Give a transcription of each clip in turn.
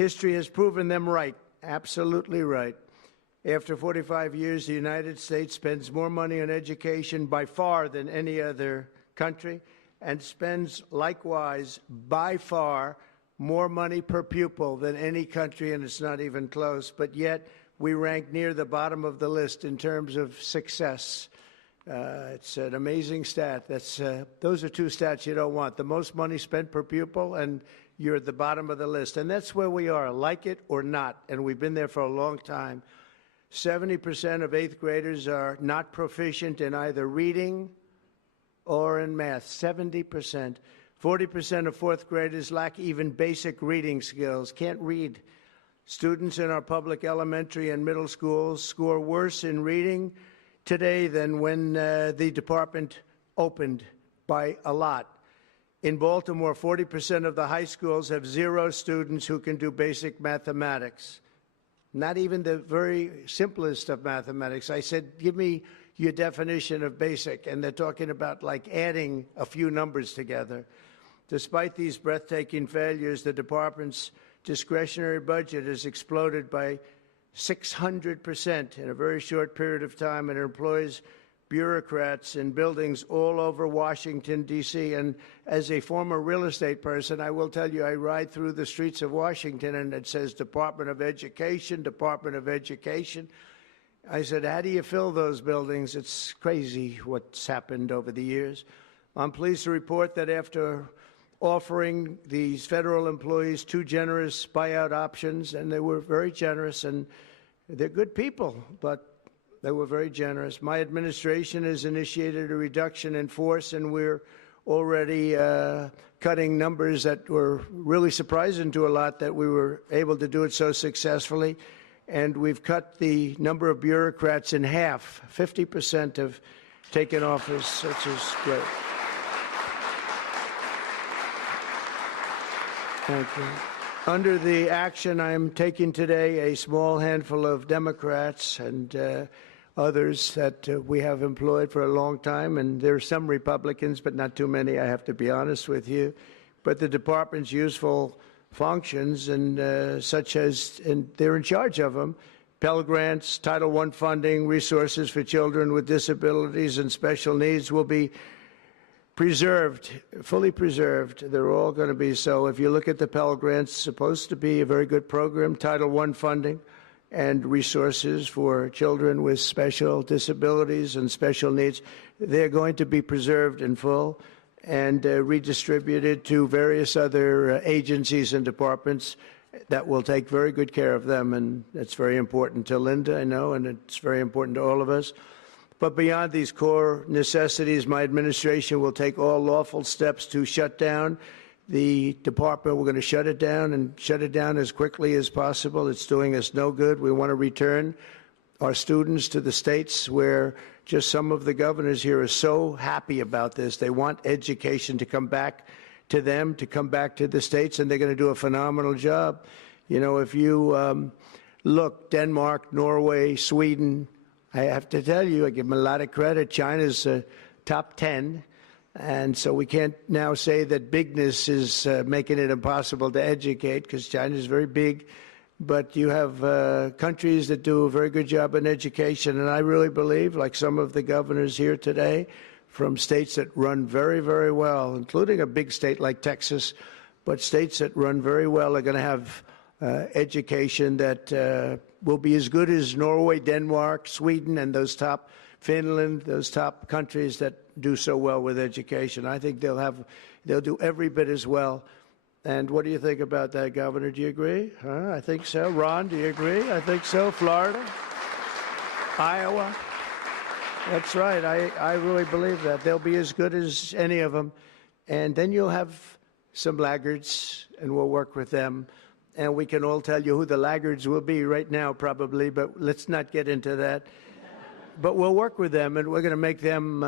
History has proven them right, absolutely right. After 45 years, the United States spends more money on education by far than any other country, and spends likewise by far more money per pupil than any country, and it's not even close. But yet we rank near the bottom of the list in terms of success. It's an amazing stat. Those are two stats you don't want. The most money spent per pupil, and you're at the bottom of the list. And that's where we are, like it or not, and we've been there for a long time. 70% of 8th graders are not proficient in either reading or in math. 70%. 40% of 4th graders lack even basic reading skills, can't read. Students in our public elementary and middle schools score worse in reading today than when the department opened, by a lot. In Baltimore, 40% of the high schools have 0 students who can do basic mathematics. Not even the very simplest of mathematics. I said, give me your definition of basic, and they're talking about like adding a few numbers together. Despite these breathtaking failures, the department's discretionary budget has exploded by 600% in a very short period of time, and it employs bureaucrats in buildings all over Washington, D.C. And as a former real estate person, I will tell you, I ride through the streets of Washington, and it says Department of Education, Department of Education. I said, how do you fill those buildings? It's crazy what's happened over the years. I'm pleased to report that after offering these federal employees 2 generous buyout options, and they were very generous, and they're good people, but they were very generous. My administration has initiated a reduction in force, and we're already cutting numbers that were really surprising to a lot, that we were able to do it so successfully. And we've cut the number of bureaucrats in half. 50% have taken office, which is great. Thank you. Under the action I'm taking today, a small handful of Democrats and others that we have employed for a long time, and there are some Republicans, but not too many, I have to be honest with you. But the department's useful functions, and such as, and they're in charge of them, Pell Grants, Title I funding, resources for children with disabilities and special needs will be preserved, fully preserved. They're all going to be so. If you look at the Pell Grants, it's supposed to be a very good program, Title I funding and resources for children with special disabilities and special needs. They're going to be preserved in full and redistributed to various other agencies and departments that will take very good care of them. And that's very important to Linda, I know, and it's very important to all of us. But beyond these core necessities, my administration will take all lawful steps to shut down the department. We're going to shut it down, and shut it down as quickly as possible. It's doing us no good. We want to return our students to the states where just some of the governors here are so happy about this. They want education to come back to them, to come back to the states, and they're going to do a phenomenal job. You know, if you look, Denmark, Norway, Sweden, I have to tell you, I give them a lot of credit. China's top 10. And so we can't now say that bigness is making it impossible to educate, because China is very big. But you have countries that do a very good job in education. And I really believe, like some of the governors here today, from states that run very, very well, including a big state like Texas, but states that run very well are going to have education that will be as good as Norway, Denmark, Sweden, and those top, Finland, those top countries that do so well with education. I think they'll do every bit as well. And what do you think about that, Governor? Do you agree? I think so. Ron, do you agree? I think so. Florida? Iowa? That's right. I really believe that. They'll be as good as any of them. And then you'll have some laggards, and we'll work with them. And we can all tell you who the laggards will be right now, probably, but let's not get into that. But we'll work with them, and we're going to make them,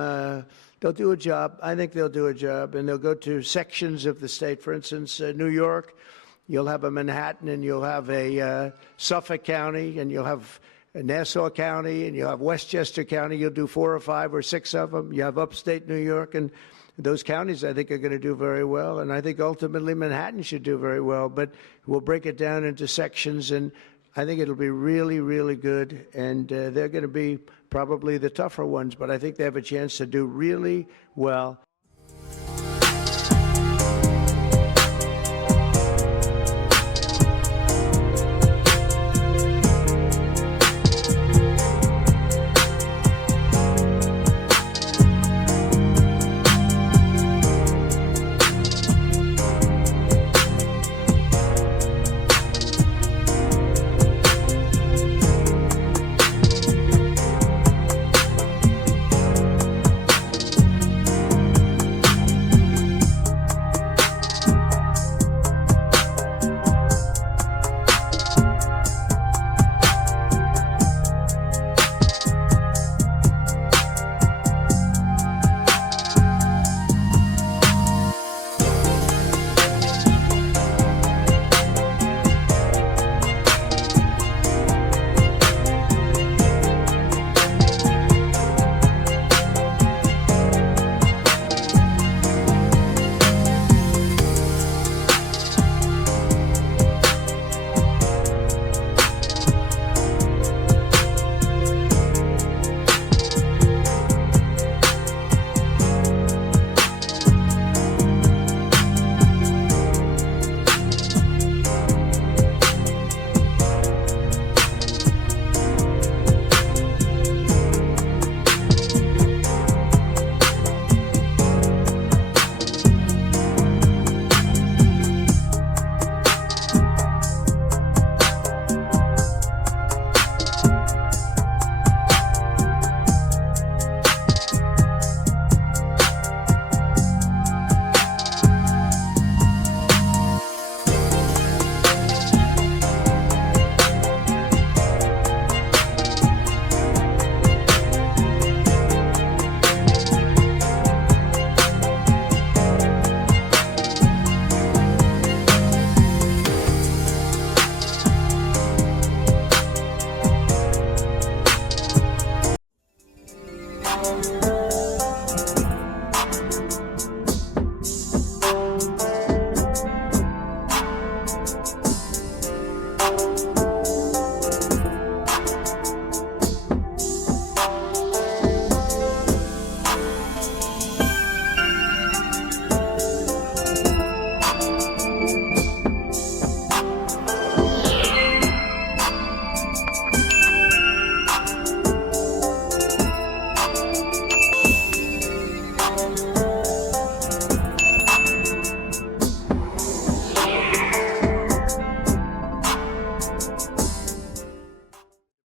they'll do a job. I think they'll do a job, and they'll go to sections of the state. For instance, New York, you'll have a Manhattan, and you'll have a Suffolk County, and you'll have Nassau County, and you'll have Westchester County. You'll do 4 or 5 or 6 of them. You have upstate New York, and those counties, I think, are going to do very well, and I think ultimately Manhattan should do very well. But we'll break it down into sections, and I think it'll be really, really good. And they're going to be probably the tougher ones, but I think they have a chance to do really well.